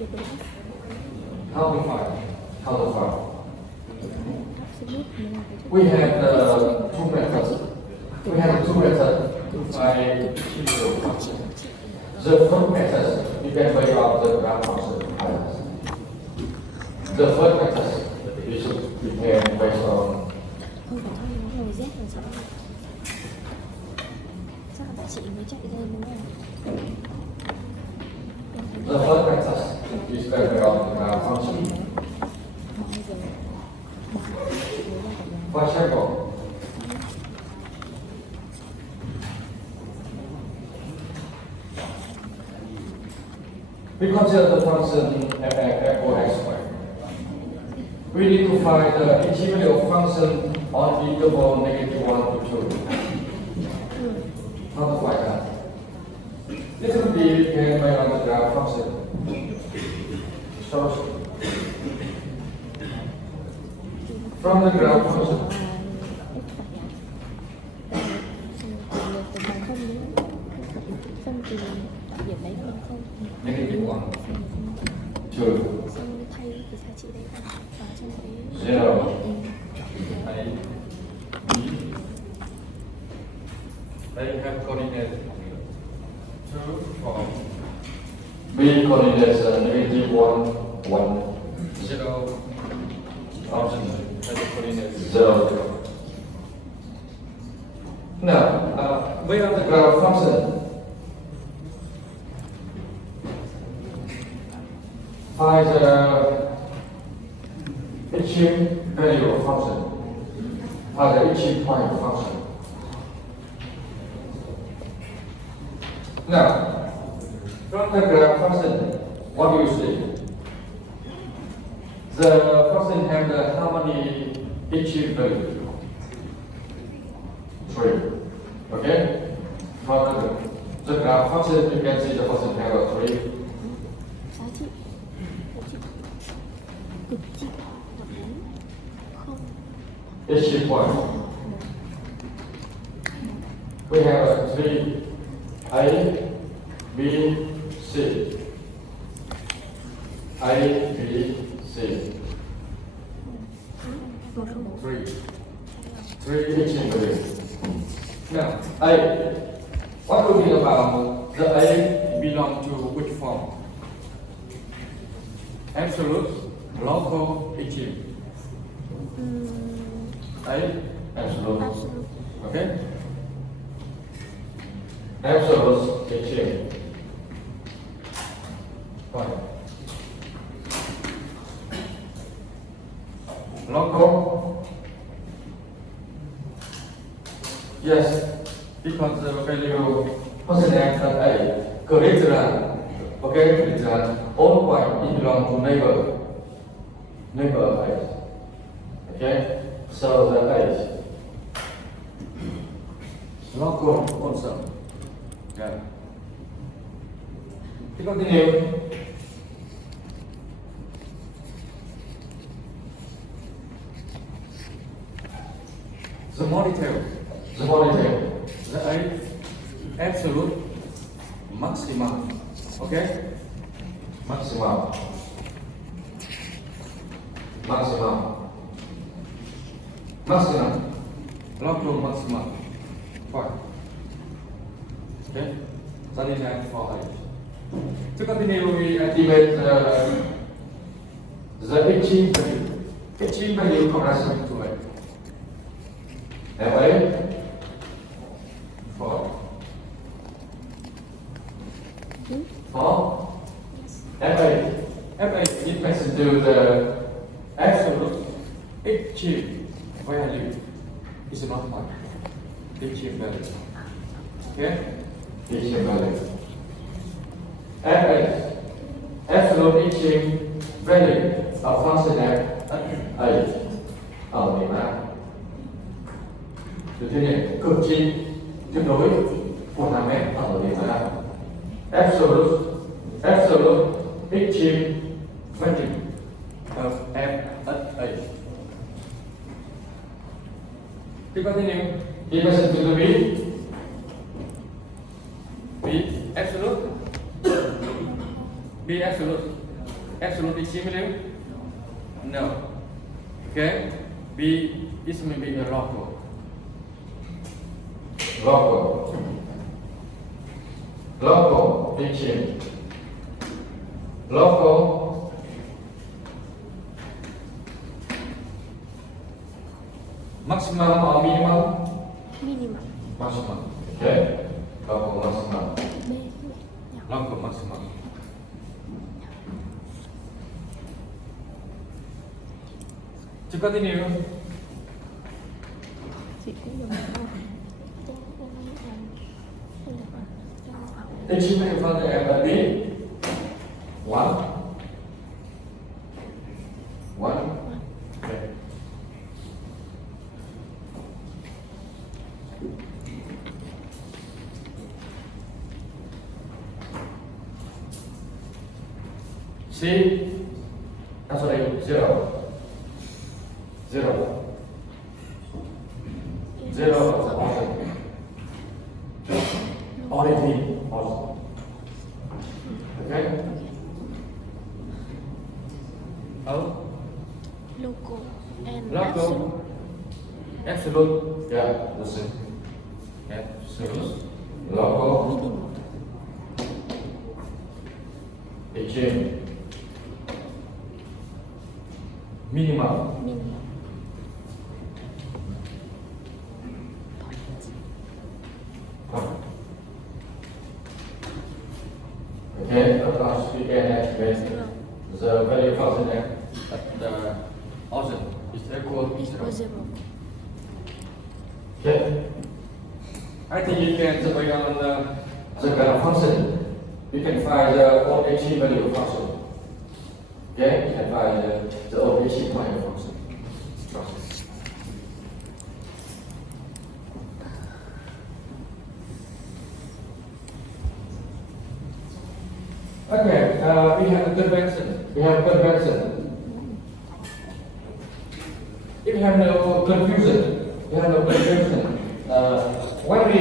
How to find? How to find? We have two methods. We have two methods to find integral function. The first method depends on the graph function. The first method is depend based on Không phải thôi, nó ngồi rét rồi sao? Sao bạn chị mới chạy lên đúng không? the first method is depend on the graph function. Bây giờ bạn chị mới ra cả nhà. For example, we consider the function f of x squared. We need to find the integral of function on interval -1 to 2. How to find that? This will be dependent by on the graph function. So, from the graph function, Xong từ điểm đấy bằng không. -1, 2, Xong thay cái giá trị đấy vào trong cái 0, ừ. A, B. They have coordinates 2, 4. B coordinates -1, 1, 0. Option has a coordinate 0, 0. Now, based on the graph function, find the extreme value of function, find the extreme point of function. Now, from the graph function, what do you see? The function have the how many extreme value? 3. Okay? For the graph function, you can see the function have a 3. Giá trị cực trị hoặc bốn không. Extreme point. We have a 3, A, B, C. A, B, C. Một không. 3. 3 extreme value. Now, A. What do we mean about the A belong to which form? Absolute, local, extreme. A, absolute. Absolute. Okay? Absolute, extreme. Fine. Local. Yes, because the value person x at A greater than, okay, greater than all point belong to neighbor of A. Okay, so the A local also. Yeah. We continue. The more detail. The A absolute maximum. Okay? Maximum. Local maximum. Fine. Okay? That is that for A. To continue, we activate the extreme value. Extreme value corresponding to A. FA 4. 4. FA depends to the absolute extreme value is not 1. Extreme value. Okay? Extreme value. FA absolute extreme value of function f at A ở điểm A. Từ thế này, cực chi tuyệt đối của hàm f ở điểm A. Absolute extreme value of f at A. We continue. Equation to the B absolute. B absolute. absolute extreme value? No. Okay? B is maybe a local. Local extreme. Local maximum or minimum? Minimum. Maximum. Okay? Local maximum. B. Dạ. Local maximum. To continue, Chị cũng dùng câu hỏi. achievement for the empathy. One. Okay. C. Sorry, zero. Zero is awesome. Already awesome. Okay? Oh? Local and Local. Absolute. Yeah, the same. Absolute. Local. Extreme. Minimum. Minimum. Okay, at last we can activate the value function at the option is equal to Or 0. zero. Okay. I think you can survey on the graph function. You can find the OHE value function. Okay, you can find the OHE value function. Okay, we have a convention. If you have no confusion, when we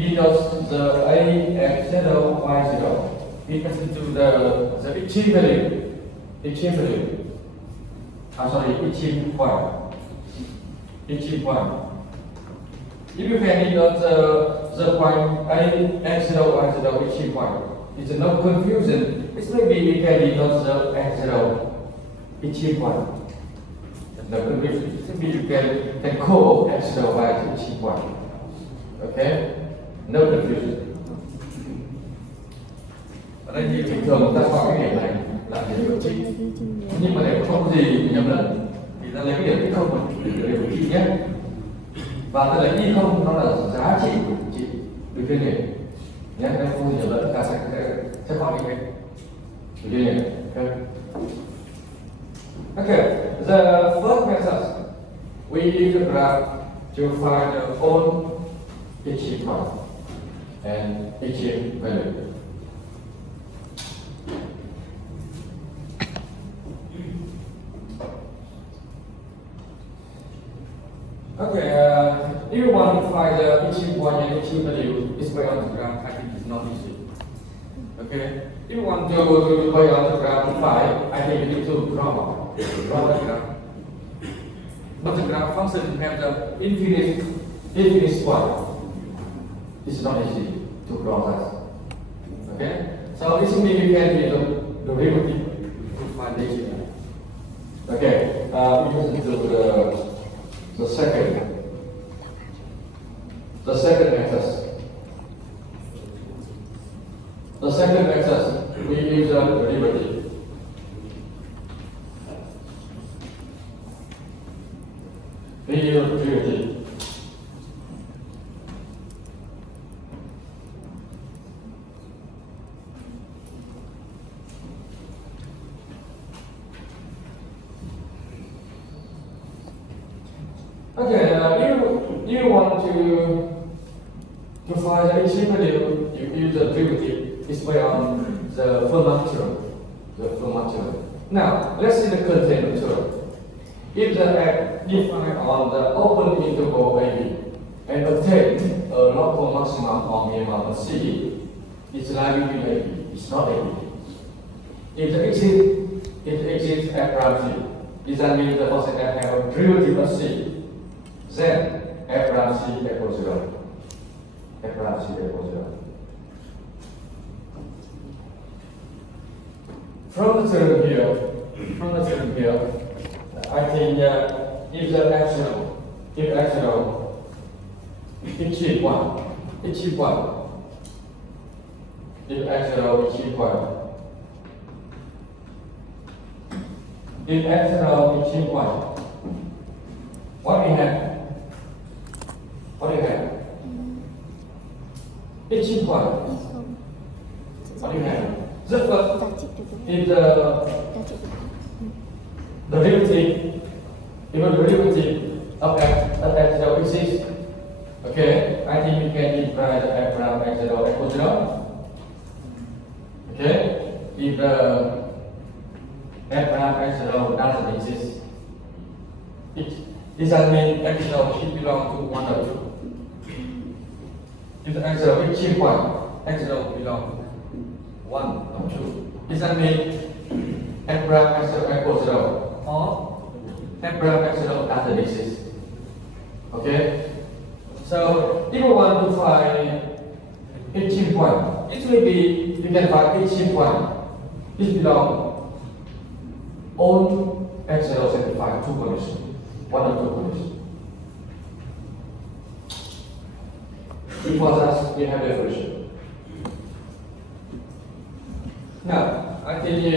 denote the A X 0, Y 0, it comes into the extreme value. Extreme point. If you can denote the point A X 0, Y 0 extreme point, it's no confusion. It's maybe we can denote the X 0 extreme point. No confusion. Simply you can call X 0 Y to extreme point. Okay? No confusion. Ở đây thì bình thường chúng ta coi cái điểm này là điểm của chi. Nhưng mà nếu không có gì nhầm lẫn thì ta lấy cái điểm x không để điểm của chi nhé. Và ta lấy y không nó là giá trị của chị được chưa nhỉ? Nhé, nếu không nhầm lẫn ta sẽ khỏi cái được chưa nhỉ? Okay, the first method we use the graph to find the own extreme point and extreme value. Okay, if you want to find the extreme point and extreme value displayed on the graph, I think it's not easy. Okay, if you want to display on the graph to find, I think you need to draw the graph. But the graph function has the infinite point. It's not easy to draw that. Okay, so this means you can be the derivative to find the extreme. Okay, we listen to the second method. The second method, we use a derivative. Okay, you want to find the extreme value, you use the derivative display on the Fermat theorem. Now, let's see the containment theorem. If the F defined on the open interval AB and obtain a local maximum or minimum C, it's likely to be AB, it's not AB. If the exit it exists at gravity. Does that mean the positive F have a derivative of C? Then F gram C equals 0. F gram C equals 0. From the theorem here, I think if the axle, if axle, it is 1, it is 1. If axle is equal, if axle is equal, what we have? What do you have? It's equal. What do you have? The first, Giá trị tuyệt đối. if Giá trị tuyệt đối. derivative, if the derivative of x0 exists, okay, I think we can imply the f gram x0 equals 0. Okay, if the f gram x0 doesn't exist, it doesn't mean x0 should belong to 1 or 2. If the x0 is equal, x0 belong to 1 or 2. Does that mean f gram x0 equals 0 or f gram x0 doesn't exist? Okay? So if you want to find each point, it will be, you can find each point. It belongs all x0 satisfy two conditions, 1 or 2 conditions. Before that, we have definition. Now, I think you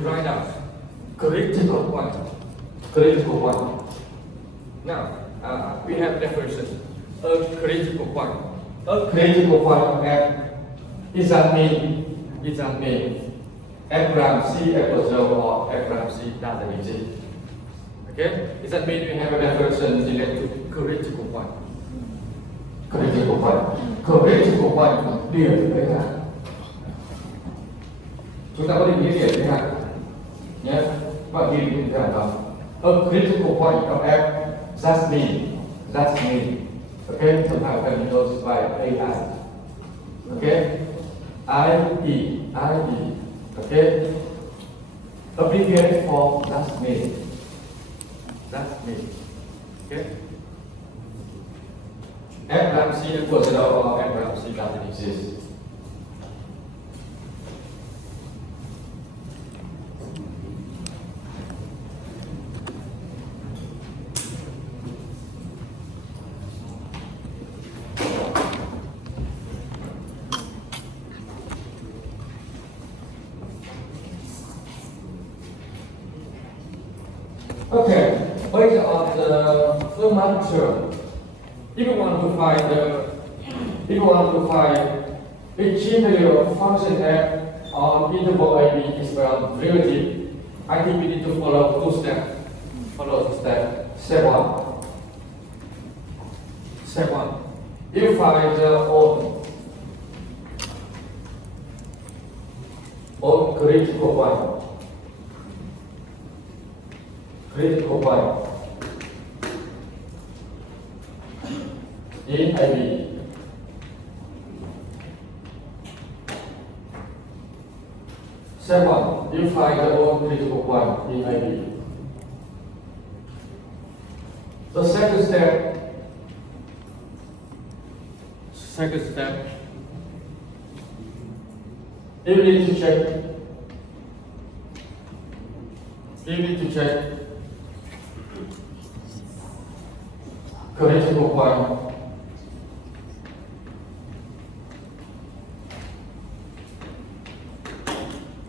write down critical point. Critical point. Now, we have definition. A critical point. A critical point of F is that mean F gram C equals 0 or F gram C doesn't exist. Okay? Does that mean we have a definition related to critical point? Critical point. Critical point điểm đấy là chúng ta có định nghĩa điểm thế nào nhé, và ghi như thế nào? A critical point of F, that's mean. Okay, sometimes can be noticed by AI. Okay, IE. Okay, abbreviated for that's mean. Okay. F gram C equals 0 or F gram C doesn't exist. Okay, based on the Fermat theorem, if you want to find each value of function f on interval a b is well derivative, I think we need to follow two steps. Step one. You find the own critical point. In AB. Second, you find the own critical point in AB. The second step, you need to check critical point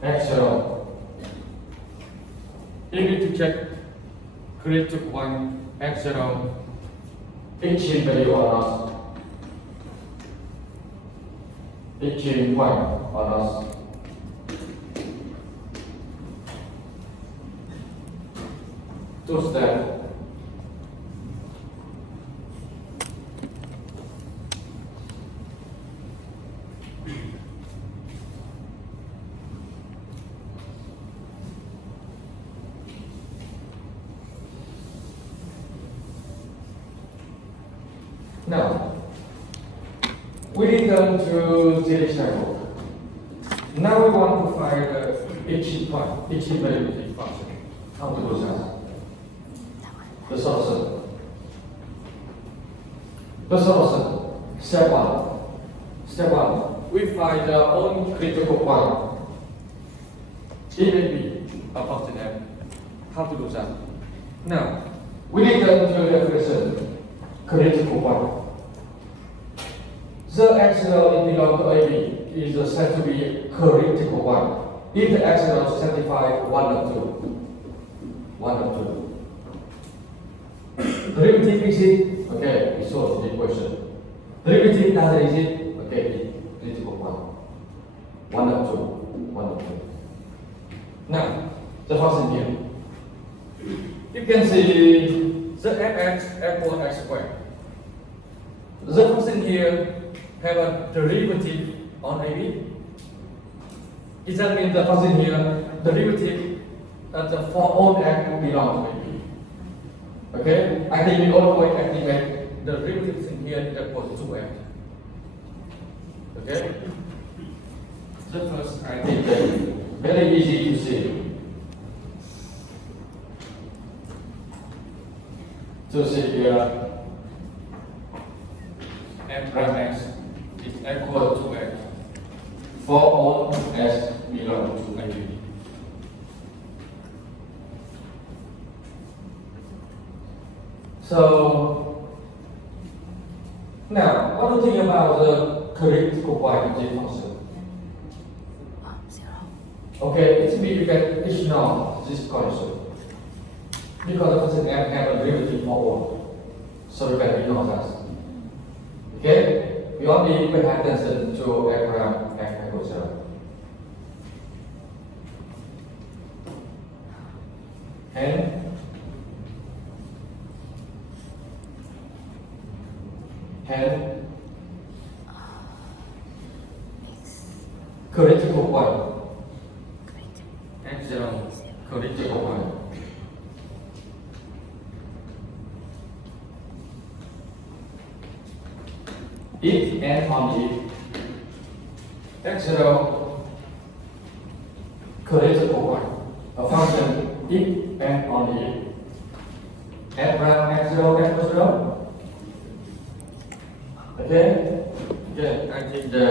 x0. You need to check critical point x0 each value or not. Each point or not. Two steps. Now, we return to Dirichlet. Now we want to find each point, each derivative function. How to do that? The solution. The solution. Step one. Step one. We find the own critical point. It may be a function f. How to do that? Now, we return to the expression critical point. The x0 belongs to AB is said to be critical one. If the x0 satisfies one of two. One of two. Derivative exist, okay, we solve the equation. Derivative doesn't exist, okay, critical one. One of two. One of two. Now, the function here. You can see the fx equals x squared. The function here have a derivative on AB. It that means the function here, derivative at the for all x belong to AB. Okay? I think we always activate the derivatives in here is equal to 2x. Okay? The first I think that very easy to see. To see here f prime x is equal to x for all s belong to AB. So now, what do you think about the critical point of the function? Okay, it's me you can ignore this concept because the function f have a derivative for all, so you can ignore that. Okay, we only pay attention to f prime f equals 0. And critical point. X0 critical point. If and only if x0 critical point, a function if and only if f prime x0 equals 0. Okay? Okay, I think the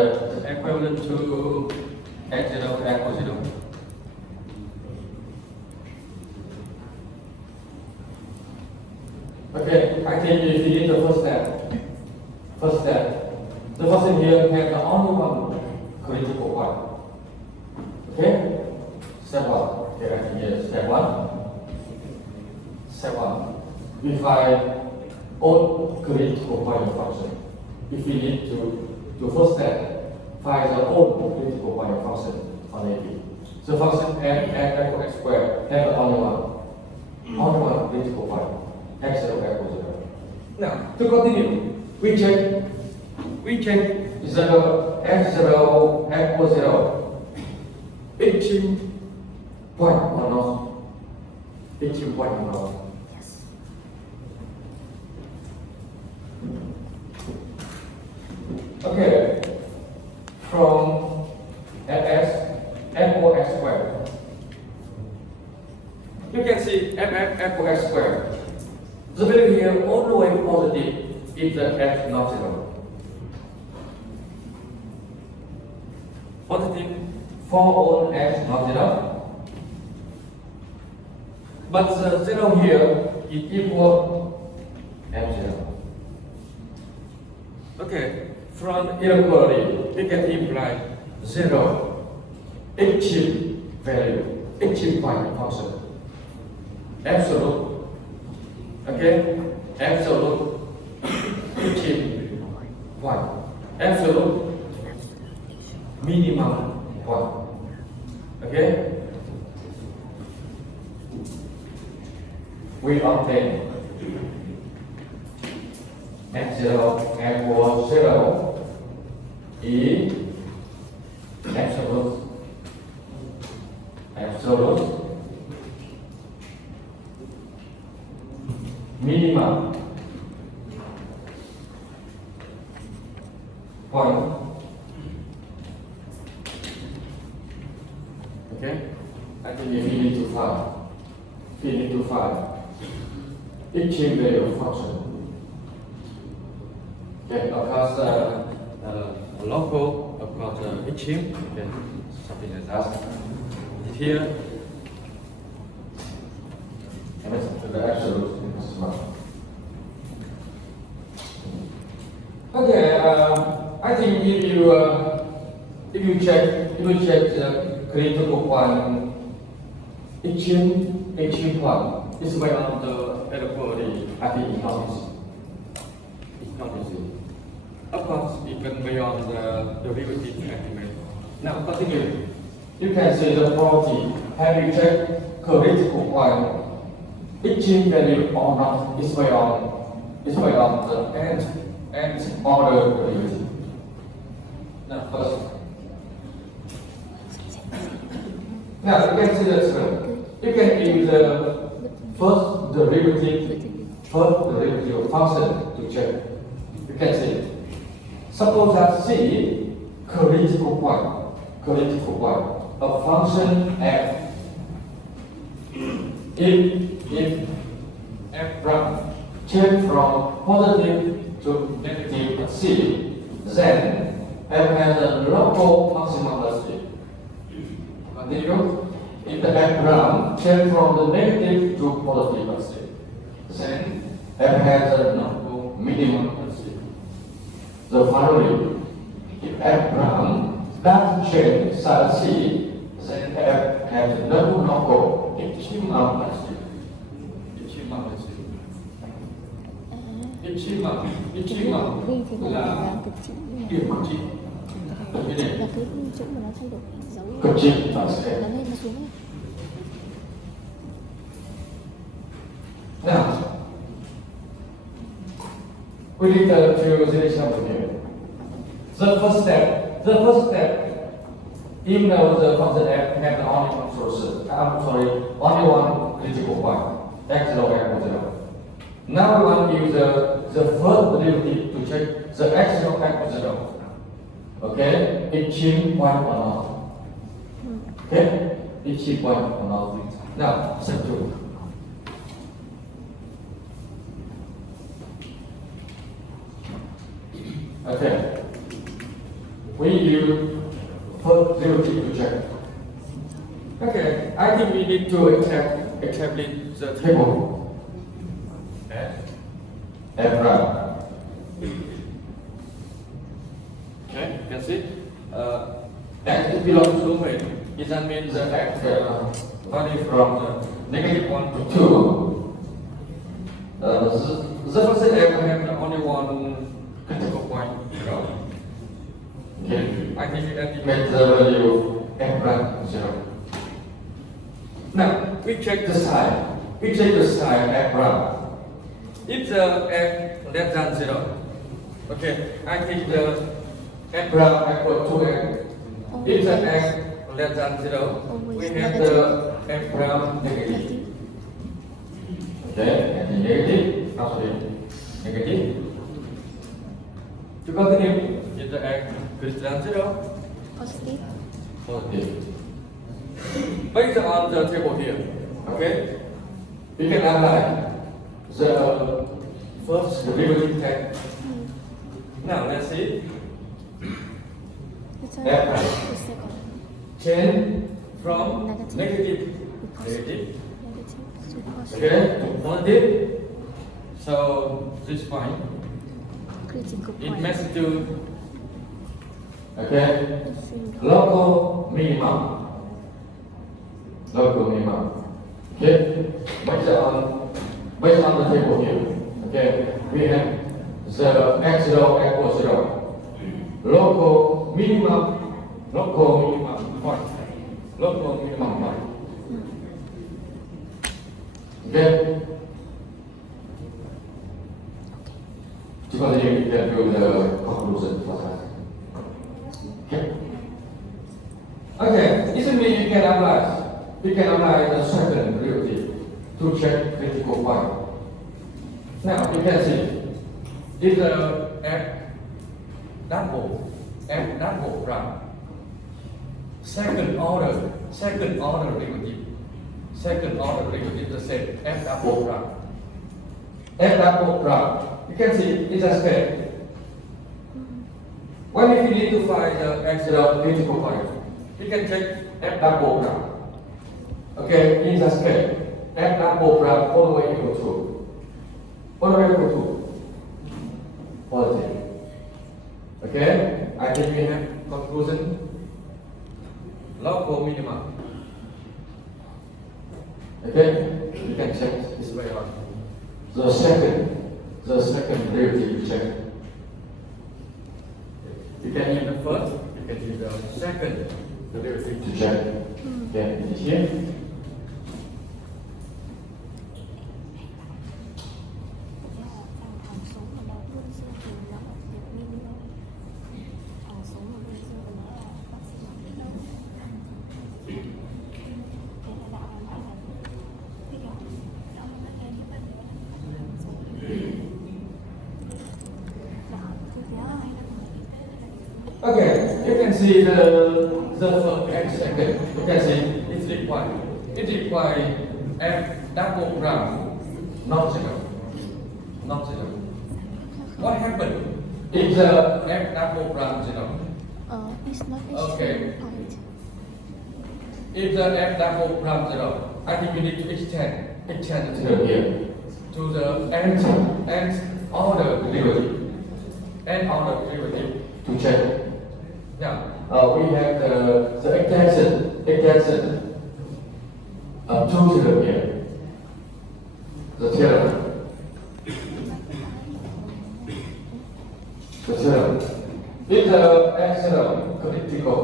equivalent to x0 equals 0. Okay, I think if you did the first step, the function here has the only one critical point. Okay? Step 1. Okay, I think here, step 1. Step 1. We find all critical point function. If we need to first step, find the old critical point function on AB. So function f equals x squared have only one critical point, x0 equals 0. Now, to continue, we check 0, x0 equals 0. Each point or not? Each point or not? Okay, from fx equals x squared. You can see fx equals x squared. The value here always positive if the x not 0. Positive for all x not 0. But the 0 here is equal f0. Okay. From inequality, we can imply 0 each value, each point function. Absolute, okay? Absolute each point. Absolute minimum point. Okay? We obtain x0 equals 0 is absolute minimum point. Okay? I think we need to find. We need to find extreme value of function. Okay, of course, local, of course, extreme, okay, something like that. Here, and it's the absolute maximum. Okay, I think if you check the critical point, extreme point is beyond the equality at the economy. Of course, even beyond the derivative estimate. Now, continue. You can see the property having checked critical point, extreme value or not is beyond the nth order derivative. Now, first. Now, you can see that you can use the first derivative of function to check. You can see. Suppose that C critical point of function f. If f prime change from positive to negative C, then f has a local maximum velocity. Continue. If the f prime change from the negative to positive velocity, then f has a local minimum velocity. So finally, if f prime doesn't change such C, then f has no local extreme velocity. Extreme là điểm cực trị. Là cái chỗ mà nó thay đổi dấu Cực trị nó sẽ nó lên nó xuống ấy. Now, we need to visualization over here. The first step, even though the function f has only one source, only one critical point, x0, x0. Now we want to use the first derivative to check the x0, x0. Okay, extreme point or not. Okay, extreme point or not. Now, step 2. Okay, we use first derivative to check. Okay, I think we need to establish the table. F prime. Okay, you can see. X belongs to me. It means the x value from negative 1 to 2. The first f has only one critical point. Okay, I think we estimate the value f prime 0. Now we check the sign. F prime. If the f less than 0, okay, I think the f prime equal to x. If the x less than 0, we have the f prime negative. Okay, and negative, actually negative. To continue, if the x greater than 0, Positive. Based on the table here, okay, we can apply the first derivative test. Now let's see. The F second. Change from Negative. negative To positive. okay, to positive. So this point, Critical it point. matches to okay, Extreme. local minimum. Okay, based on the table here. Okay, we have the x0 equals 0. Local minimum point. Okay. To continue, we can do the conclusion process. Okay. Okay, this means you can apply the second derivative to check critical point. Now you can see if the f double prime second order derivative. Second order derivative, the same f double prime. F double prime. You can see it's a step. When if you need to find the x0 critical point, you can check f double prime. Okay, in the step, f double prime all the way equal to. All the way equal to positive. Okay, I think we have conclusion. Log for minimum. Okay, you can check this way on. The second derivative you check. You can use the first, you can use the second derivative to check. Okay, it is here. thằng số mà nó luôn siêu thì nó là được minimum. Thằng số mà luôn siêu thì nó là maximum. Thế là đạo nó nói là cái kiểu đạo nó nghe như vậy. Đạo thứ thứ hai là Okay, you can see the first and second. You can see it's required. It requires f double prime, not zero. Not zero. What happened if the f double prime zero? it's not Okay. right. If the f double prime zero, I think we need to extend the zero here to the nth order derivative. Nth order derivative to check. Now, we have the extension of two theorem here. The theorem. If the x0 critical,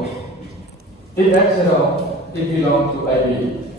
if x0 it belongs to AB,